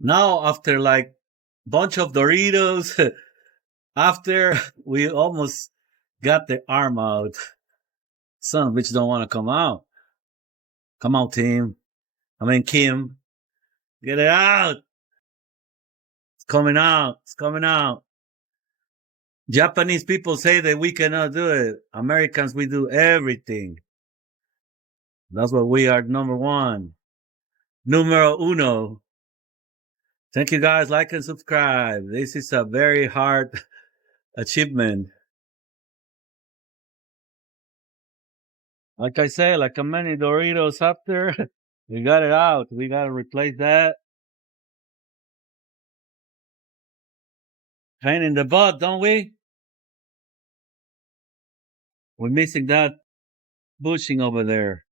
Now, after like bunch of Doritos, after we almost got the arm out, some which don't want to come out. Come out, team. I mean, Kim, get it out. It's coming out. It's coming out. Japanese people say that we cannot do it. Americans, we do everything. That's what we are, number one. Numero uno. Thank you guys. Like and subscribe. This is a very hard achievement. Like I said, like a many Doritos after, we got it out. We got to replace that. Pain in the butt, don't we? We're missing that bushing over there.